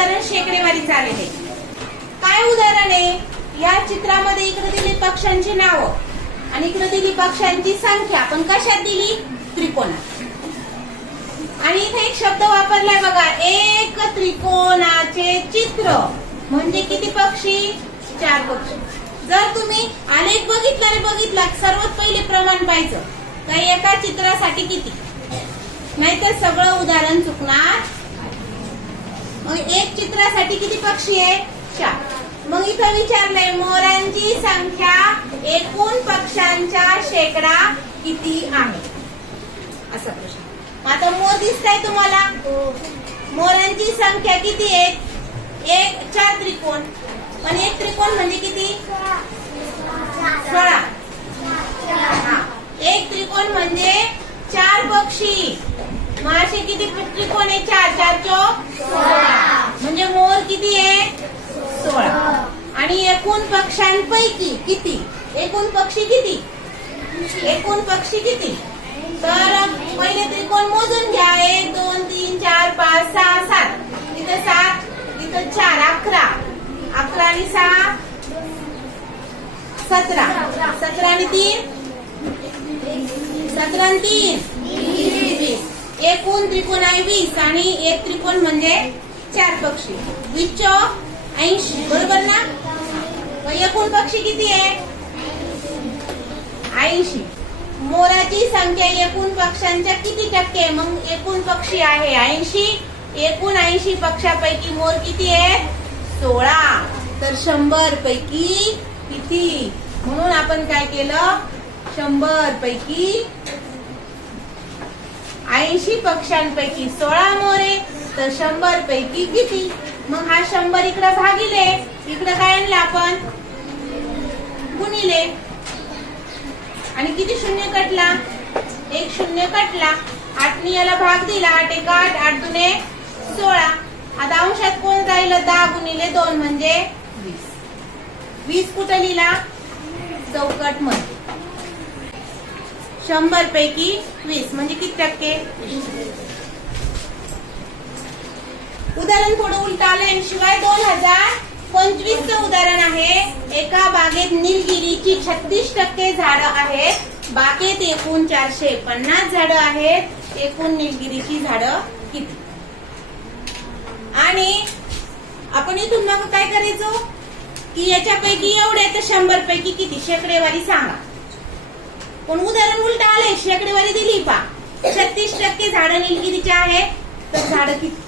उदाहरण शेकडेवारीचं आलेले काय उदाहरण आहे? या चित्रामध्ये इकडे दिली पक्ष्यांची नाव आणि इकडे दिली पक्ष्यांची संख्या. पण कशात दिली? त्रिकोणात. आणि इथे एक शब्द वापरलाय बघा एक त्रिकोणाचे चित्र. म्हणजे किती पक्षी? चार पक्षी. जर तुम्ही आलेख बघितला रे बघितला सर्वात पहिले प्रमाण पाहिजे तर एका चित्रासाठी किती? नाहीतर सगळं उदाहरण चुकणार मग एक चित्रासाठी किती पक्षी आहे? चार. मग इथं विचारलंय मोरांची संख्या एकूण पक्ष्यांच्या शेकडा किती आहे? असा प्रश्न. मग आता मोर दिसताय तुम्हाला? मोरांची संख्या किती आहे? एक चार त्रिकोण. पण एक त्रिकोण म्हणजे किती? सोळा. एक त्रिकोण म्हणजे चार पक्षी. मग असे किती त्रिकोण आहे? चार चार चौक म्हणजे मोर किती आहे सोळा आणि एकूण पक्ष्यांपैकी किती? एकूण पक्षी किती? एकूण पक्षी किती? तर पहिले त्रिकोण मोजून घ्या. एक दोन तीन चार पाच सहा सात. इथं सात इथं चार अकरा. अकरा आणि सहा सतरा. सतरा आणि तीन? सतरा आणि तीन? वीस. एकूण त्रिकोण आहे वीस आणि एक त्रिकोण म्हणजे चार पक्षी. वीस ऐंशी. बरोबर ना? एकूण पक्षी किती आहे? ऐंशी. मोराची संख्या एकूण पक्ष्यांच्या किती टक्के? मग एकूण पक्षी आहे ऐंशी. एकूण ऐंशी पक्षापैकी मोर किती आहेत सोळा. तर शंभर पैकी किती? म्हणून आपण काय केलं? शंभर पैकी ऐंशी पक्षांपैकी सोळा मोरे. तर शंभर पैकी किती? मग हा शंभर इकडे भागिले. इकडे काय आणलं आपण? गुणिले. आणि किती शून्य कटला? एक शून्य कटला. आठनी याला भाग दिला. आठ एक आठ आठ दुने सोळा. आता अंशात कोण राहिलं? दहा गुणिले दोन म्हणजे वीस. वीस कुठं लिहिला? चौकटमध्ये शंभर पैकी वीस. म्हणजे किती टक्के? उदाहरण थोडं उलट आलं शिवाय दोन हजार पंचवीस उदाहरण आहे. एका बागेत निलगिरीची छत्तीस टक्के झाड आहेत. बागेत एकूण चारशे पन्नास झाड आहेत. एकूण निलगिरीची झाड किती? आणि आपण इथून मग काय करायचो? की याच्यापैकी एवढे तर शंभर पैकी किती? शेकडेवारी सांगा. पण उदाहरण उलट आले शेकडेवारी दिली पा. छत्तीस टक्के झाड निलगिरीचे आहे तर झाड किती?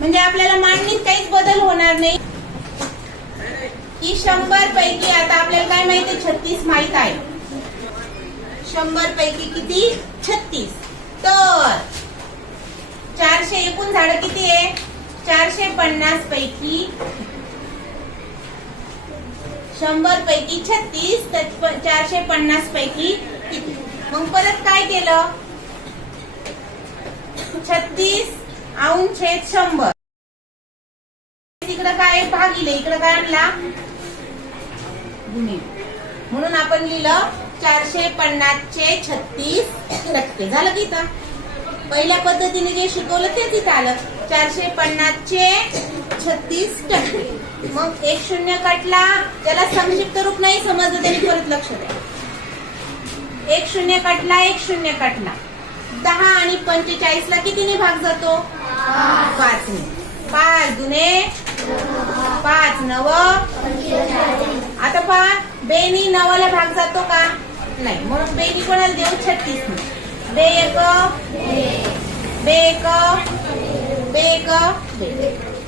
म्हणजे आपल्याला मांडणीत काहीच बदल होणार नाही. की शंभर पैकी आता आपल्याला काय माहिती छत्तीस माहीत आहे. शंभर पैकी किती? छत्तीस. तर चारशे एकूण झाड किती आहे? चारशे पन्नास पैकी शंभर पैकी छत्तीस तर चारशे पन्नास पैकी किती? मग परत काय केलं? छत्तीस औन शंभर. इकडं काय भागिले? इकडं काय आणला? गुणिले म्हणून आपण लिहिलं चारशे पन्नासचे छत्तीस टक्के झालं की इथं? पहिल्या पद्धतीने जे शिकवलं तेच इथं आलं. चारशे पन्नासचे छत्तीस टक्के. मग एक शून्य काटला. त्याला संक्षिप्त रूप नाही समजलं त्याने परत लक्ष द्या. एक शून्य काटला एक शून्य काटला. दहा आणि पंचेचाळीस ला कितीने भाग जातो? पाच. पाच दुने पाच नव. आता पहा बेनी नवाला भाग जातो का? नाही म्हणून बेनी कोणाला देऊ? छत्तीस बे एक बे एक बे एक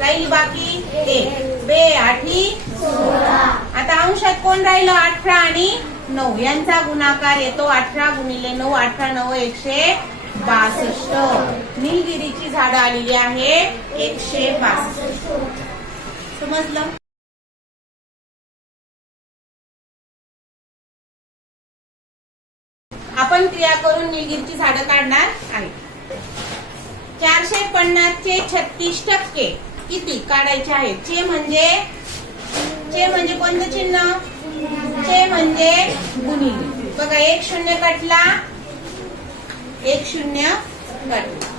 राहील बाकी? एक. बे आठी? आता अंशात कोण राहिलं? अठरा आणि नऊ. यांचा गुणाकार येतो अठरा गुणिले नऊ अठरा नऊ एकशे बासष्ट. निलगिरीची झाडं आलेली आहे एकशे बासष्ट. समजलं? आपण क्रिया करून निलगिरीची झाडं काढणार आहे. चारशे पन्नास चे छत्तीस टक्के किती काढायचे आहेत चे म्हणजे चे म्हणजे कोणतं चिन्ह? चे म्हणजे गुणिले बघा एक शून्य कटला एक शून्य कटला.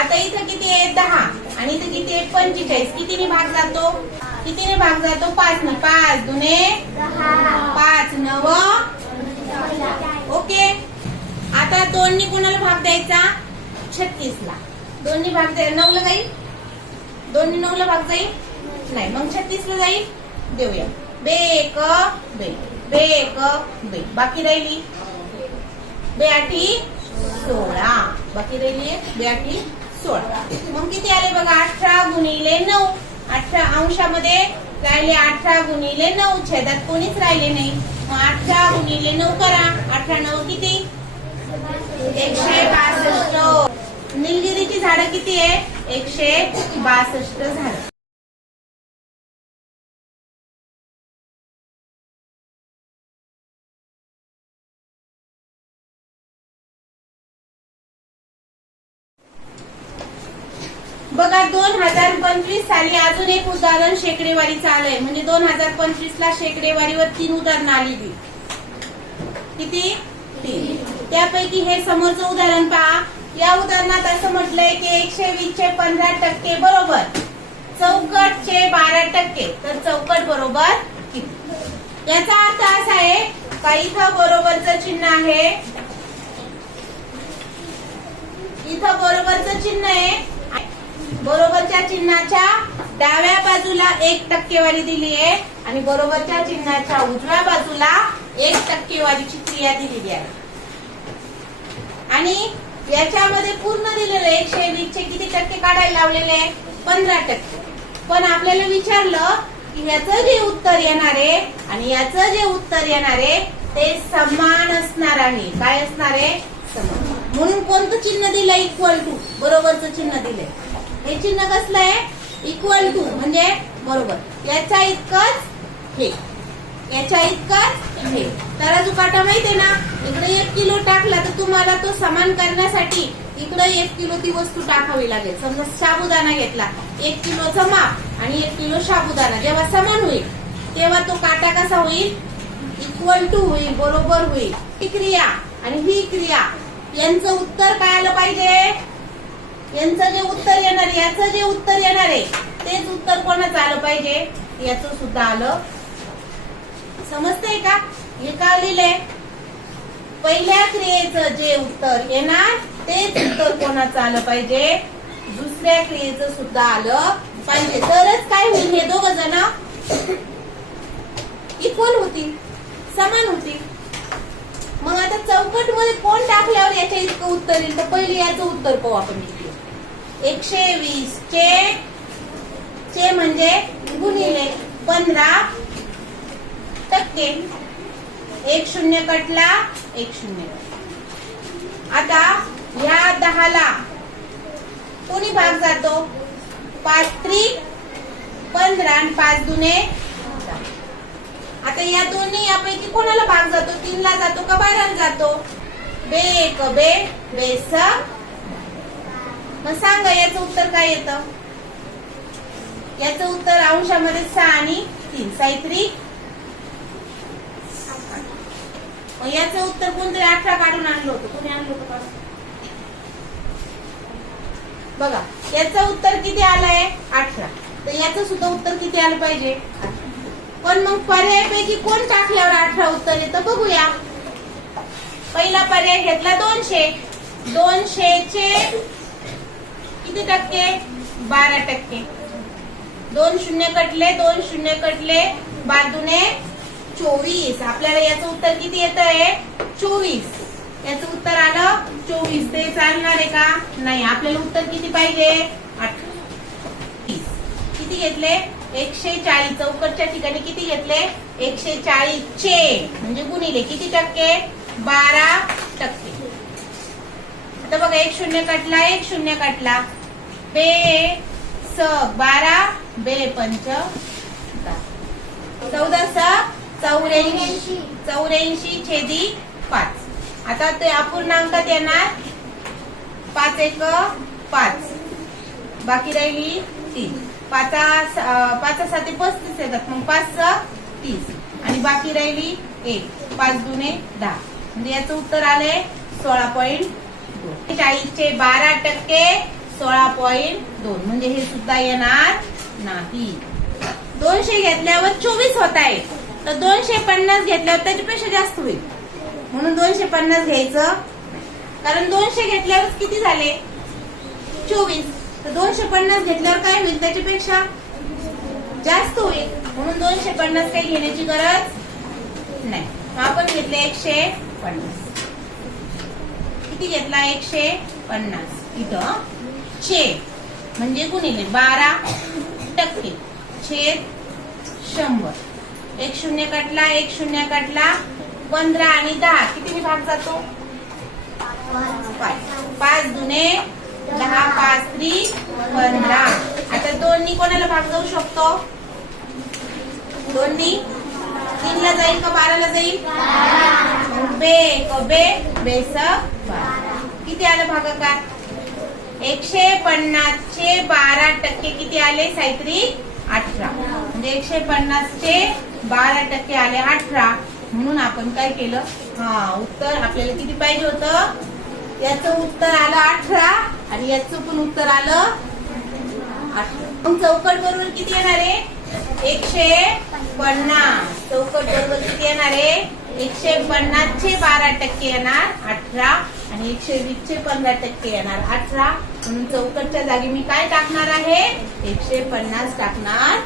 आता इथं किती आहे? दहा. आणि इथं किती आहे? पंचेचाळीस. कितीने भाग जातो? कितीने भाग जातो? पाच ने पाच. दुने पाच. नव. ओके. आता दोन्ही कोणाला भाग द्यायचा? छत्तीस ला दोन्ही भाग द्या नऊला जाईल? दोन्ही नऊला भाग जाईल? नाही. मग छत्तीस ला जाईल? देऊया. बे एक बे. बे एक बे. बाकी राहिली? बे आठी सोळा. बाकी राहिली बे आठी सोळा. मग किती आले बघा? अठरा गुणिले नऊ. अठरा अंशामध्ये राहिले अठरा गुणिले नऊ. छेदात कोणीच राहिले नाही. मग अठरा गुणिले नऊ करा. अठरा नऊ किती? एकशे बासष्ट. निलगिरीची झाडं किती आहे? एकशे बासष्ट झाड. बघा दोन हजार पंचवीस साली अजून एक उदाहरण शेकडेवारीचं आलंय. म्हणजे दोन हजार पंचवीस ला शेकडेवारीवर तीन उदाहरणं आलेली किती? तीन. त्यापैकी हे समोरचं उदाहरण पहा. या उदाहरणात असं म्हटलंय की एकशे वीस चे पंधरा टक्के बरोबर. चौकट चे बारा टक्के. तर चौकट बरोबर किती? याचा अर्थ असा आहे का इथं बरोबरच चिन्ह आहे. इथं बरोबरच चिन्ह आहे. बरोबरच्या चिन्हाच्या डाव्या बाजूला एक टक्केवारी दिली आहे आणि बरोबरच्या चिन्हाच्या उजव्या बाजूला एक टक्केवारीची क्रिया दिलेली आहे. आणि याच्यामध्ये पूर्ण दिलेलं आहे. एकशे वीसचे किती टक्के काढायला लावलेले आहे? पंधरा टक्के. पण आपल्याला विचारलं की याचं जे उत्तर येणार आहे आणि याचं जे उत्तर येणार आहे ते समान असणार आहे. काय असणार आहे? समान. म्हणून कोणतं चिन्ह दिलं इक्वल टू बरोबरचं चिन्ह दिलंय. हे चिन्ह कसलं आहे? इक्वल टू म्हणजे बरोबर. याचा इतकंच हे. याच्या इतकाच हे. तराजू काटा माहितीये ना? इकडे एक किलो टाकला तर तुम्हाला तो समान करण्यासाठी इकडे एक किलो ती वस्तू टाकावी लागेल. समजा साबुदाणा घेतला. एक किलोचा माप आणि एक किलो साबुदाणा. जेव्हा समान होईल तेव्हा तो काटा कसा होईल? इक्वल टू होईल बरोबर होईल. ही क्रिया आणि ही क्रिया. यांचं उत्तर काय आलं पाहिजे? यांचं जे उत्तर येणार याचं जे उत्तर येणार आहे तेच उत्तर कोणाचं आलं पाहिजे? याचं सुद्धा आलं समजतंय का? हे का लिहिलंय? पहिल्या क्रियेचं जे उत्तर येणार तेच उत्तर कोणाचं आलं पाहिजे? दुसऱ्या क्रियेचं सुद्धा आलं पाहिजे. तरच काय होईल? हे दोघ जण इक्वल होतील समान होतील. मग आता चौकटमध्ये कोण टाकल्यावर याच्या इतकं उत्तर येईल? तर पहिले याचं उत्तर पाहू आपण किती एकशे वीस चे चे म्हणजे गुणिले पंधरा टक्के एक शून्य कटला एक शून्य. आता ह्या दहाला कोणी भाग जातो? पाच त्री पंधरा आणि पाच दुने. आता या दोन्ही यापैकी कोणाला भाग जातो? तीनला जातो का बाराला जातो? बे एक बे बे स. मग सांगा याचं उत्तर काय येतं? याचं उत्तर अंशामध्ये सहा आणि तीन. साईत्री मग याचं उत्तर कोणतरी आपण आणलं होतं. कोणी आणलं होतं काढून? बघा याचं उत्तर किती आलंय? अठरा. तर याचं सुद्धा उत्तर किती आलं पाहिजे? पण मग पर्यायापैकी कोण टाकल्यावर अठरा उत्तर येतं बघूया. पहिला पर्याय घेतला दोनशे. दोनशेचे किती टक्के? बारा टक्के. दोन शून्य कटले दोन शून्य कटले बाजूने चोवीस. आपल्याला याचं उत्तर किती येत आहे चोवीस. याचं उत्तर आलं. चोवीस. ते चालणार आहे का? नाही. आपल्याला उत्तर किती पाहिजे? किती घेतले? एकशे चाळीस. चौकटच्या ठिकाणी किती घेतले? एकशे चाळीस चे म्हणजे गुणिले. किती टक्के? बारा टक्के. आता बघा एक शून्य कटला एक शून्य कटला बे स बारा बे पंच चौदा स चौऱ्याऐंशी. चौऱ्याऐंशी छेदी पाच. आता ते अपूर्णांकात येणार पाच एक पाच. बाकी राहिली तीन. पाचा पाच पाचा साते पस्तीस येतात. मग पाच सहा तीस. आणि बाकी राहिली एक. पाच दुने दहा. म्हणजे याचं उत्तर आलंय सोळा पॉईंट दोन. चाळीसचे बारा टक्के सोळा पॉईंट दोन. म्हणजे हे सुद्धा येणार नाही. दोनशे घेतल्यावर चोवीस होत आहे. तर दोनशे पन्नास घेतल्यावर त्याच्यापेक्षा जास्त होईल. म्हणून दोनशे पन्नास घ्यायचं. कारण दोनशे घेतल्यावर किती झाले? चोवीस. तर दोनशे पन्नास घेतल्यावर काय होईल त्याच्यापेक्षा? जास्त होईल. म्हणून दोनशे पन्नास काही घेण्याची गरज नाही. आपण घेतले एकशे पन्नास. किती घेतला? एकशे पन्नास. इथं छे म्हणजे गुणिले बारा टक्के. छेद शंभर. एक शून्य काटला एक शून्य काटला पंधरा आणि दहा. कितीने भाग जातो? पाच. जुने दुने दहा पाच त्री पंधरा. आता दोन्ही कोणाला भाग जाऊ शकतो? दोन्ही? तीनला जाईल का बाराला जाईल? बे कबे बेस किती आलं भागाकार? एकशे पन्नासचे बारा टक्के किती आले? सायत्री अठरा. म्हणजे एकशे पन्नासचे बारा टक्के आले अठरा. म्हणून आपण काय केलं? हा उत्तर आपल्याला किती पाहिजे होत? याचं उत्तर आलं अठरा आणि याचं पण उत्तर आलं अठरा. मग चौकट बरोबर किती येणार आहे? एकशे पन्नास. चौकट बरोबर किती येणार आहे? एकशे पन्नास चे बारा टक्के येणार अठरा आणि एकशे वीस चे पंधरा टक्के येणार अठरा. म्हणून चौकटच्या जागी मी काय टाकणार आहे? एकशे पन्नास टाकणार